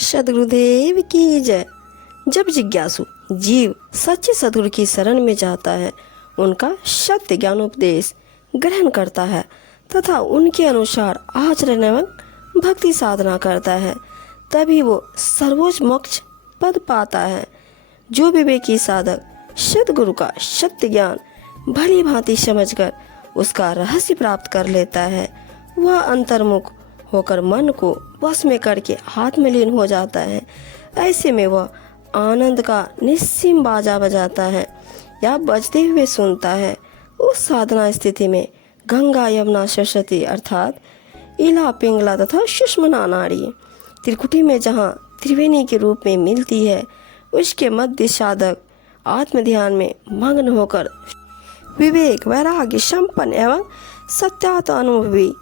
सद्गुरुदेव की जय। जब जिज्ञासु जीव सच्चे सद्गुरु की शरण में जाता है, उनका सत्य ज्ञानोपदेश ग्रहण करता है तथा उनके अनुसार आचरण एवं भक्ति साधना करता है, तभी वो सर्वोच्च मोक्ष पद पाता है। जो विवेकी साधक सद्गुरु का सत्य ज्ञान भली भांति समझकर उसका रहस्य प्राप्त कर लेता है, वह अंतर्मुख होकर मन को वश में करके आत्मलीन हो जाता है। ऐसे में वह आनंद का निस्सीम बाजा बजाता है या बजते हुए सुनता है। उस साधना स्थिति में गंगा यमुना सरस्वती अर्थात इला पिंगला तथा सुषमना नाड़ी त्रिकुटी में जहाँ त्रिवेणी के रूप में मिलती है, उसके मध्य साधक आत्म ध्यान में मग्न होकर विवेक वैराग्य संपन्न एवं सत्यात अनुभवी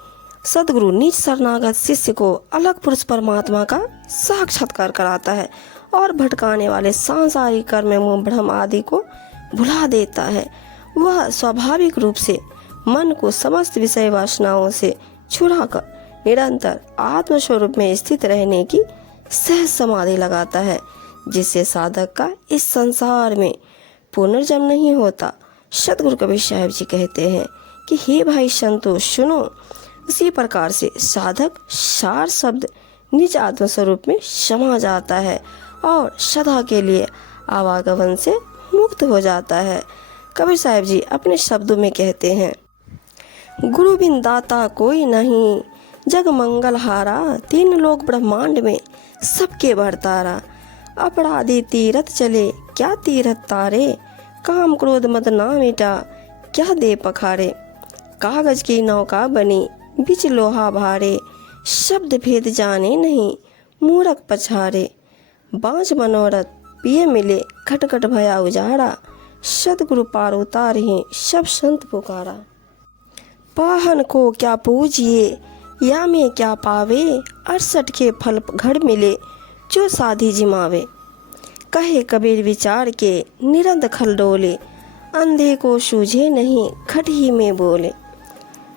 सद्गुरु निज शरणागत शिष्य को अलग पुरुष परमात्मा का साक्षात्कार कराता है और भटकाने वाले सांसारिक कर्म एवं भ्रम आदि को भुला देता है। वह स्वाभाविक रूप से मन को समस्त विषय वासनाओं से छुड़ाकर निरंतर आत्मस्वरूप में स्थित रहने की सहज समाधि लगाता है, जिससे साधक का इस संसार में पुनर्जन्म नहीं होता। सद्गुरु कबीर साहब जी कहते हैं कि हे भाई संतो सुनो, उसी प्रकार से साधक सार शब्द निज आत्म स्वरूप में समा जाता है और सदा के लिए आवागमन से मुक्त हो जाता है। कबीर साहब जी अपने शब्दों में कहते हैं, गुरु बिन दाता कोई नहीं, जग मंगल हारा, तीन लोक ब्रह्मांड में सबके भरतारा। अपराधी तीरथ चले, क्या तीरथ तारे, काम क्रोध मद ना मिटा, क्या दे पखारे। कागज की नौका बनी, बिच लोहा भारे, शब्द भेद जाने नहीं, मूरख पछारे। बाँझ मनोरथ पिए मिले, खटखट भया उजाड़ा, सद्गुरु पार उतारे सब संत पुकारा। पाहन को क्या पूजिए, या में क्या पावे, 68 के फल घर मिले, जो साधी जिमावे। कहे कबीर विचार के, निरंत खल डोले, अंधे को सूझे नहीं, खट ही में बोले।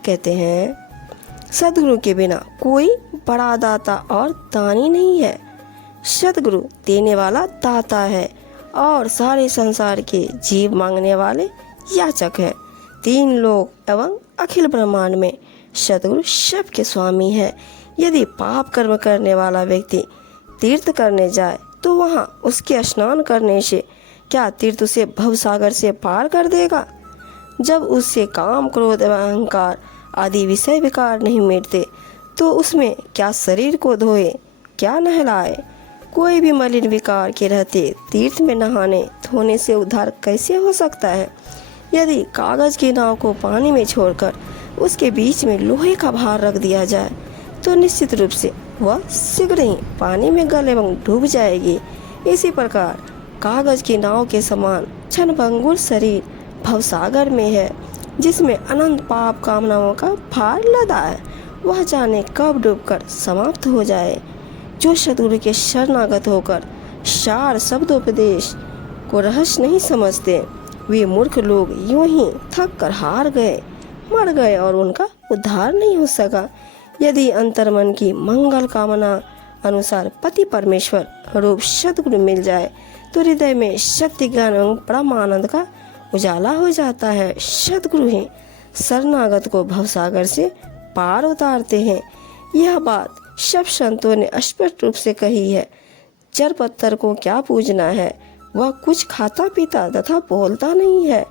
कहते हैं सद्गुरु के बिना कोई बड़ा दाता और दानी नहीं है। सद्गुरु देने वाला दाता है और सारे संसार के जीव मांगने वाले याचक है। तीन लोक एवं अखिल ब्रह्मांड में सद्गुरु सबके स्वामी है। यदि पाप कर्म करने वाला व्यक्ति तीर्थ करने जाए तो वहाँ उसके स्नान करने से क्या तीर्थ उसे भवसागर से पार कर देगा? जब उससे काम क्रोध एवं अहंकार आदि विषय विकार नहीं मिटते तो उसमें क्या शरीर को धोए, क्या नहलाए। कोई भी मलिन विकार के रहते तीर्थ में नहाने धोने से उद्धार कैसे हो सकता है? यदि कागज की नाव को पानी में छोड़कर उसके बीच में लोहे का भार रख दिया जाए तो निश्चित रूप से वह शीघ्र ही पानी में गल एवं डूब जाएगी। इसी प्रकार कागज की नाव के समान क्षणभंगुर शरीर भवसागर में है, जिसमें अनंत पाप कामनाओं का भार लदा है। वह जाने कब डूबकर समाप्त हो जाए। जो सद्गुरु के शरणागत होकर सार शब्दोपदेश को रहस्य नहीं समझते, वे मूर्ख लोग यूं ही थक कर हार गए, मर गए और उनका उद्धार नहीं हो सका। यदि अंतर्मन की मंगल कामना अनुसार पति परमेश्वर रूप सद्गुरु मिल जाए तो हृदय में सत्य ज्ञान एवं परम आनंद का उजाला हो जाता है। सद्गुरु ही शरणागत को भवसागर से पार उतारते हैं। यह बात सब संतों ने स्पष्ट रूप से कही है। जड़ पत्थर को क्या पूजना है, वह कुछ खाता पीता तथा बोलता नहीं है।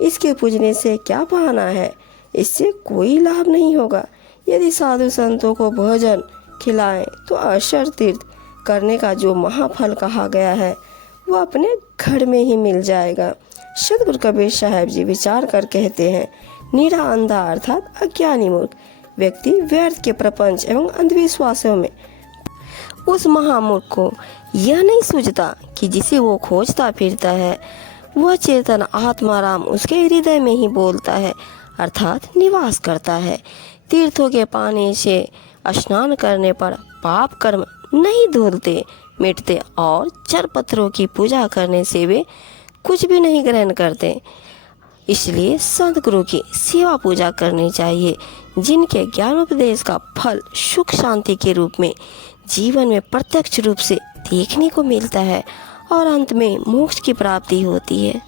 इसके पूजने से क्या पाना है, इससे कोई लाभ नहीं होगा। यदि साधु संतों को भोजन खिलाएं तो अक्षर तीर्थ करने का जो महाफल कहा गया है वह अपने घर में ही मिल जाएगा। सद्गुरु कबीर साहब जी विचार कर कहते हैं, नीरा अंधा अर्थात अज्ञानी मूर्ख व्यक्ति व्यर्थ के प्रपंच एवं अंधविश्वासों में उस महामूर्ख को यह नहीं सूझता कि जिसे वो खोजता फिरता है वह चेतन आत्मा राम उसके हृदय में ही बोलता है अर्थात निवास करता है। तीर्थों के पानी से स्नान करने पर पाप कर्म नहीं धुलते मिटते और जड़ पत्थरों की पूजा करने से वे कुछ भी नहीं ग्रहण करते। इसलिए संत गुरु की सेवा पूजा करनी चाहिए, जिनके ज्ञानोपदेश का फल सुख शांति के रूप में जीवन में प्रत्यक्ष रूप से देखने को मिलता है और अंत में मोक्ष की प्राप्ति होती है।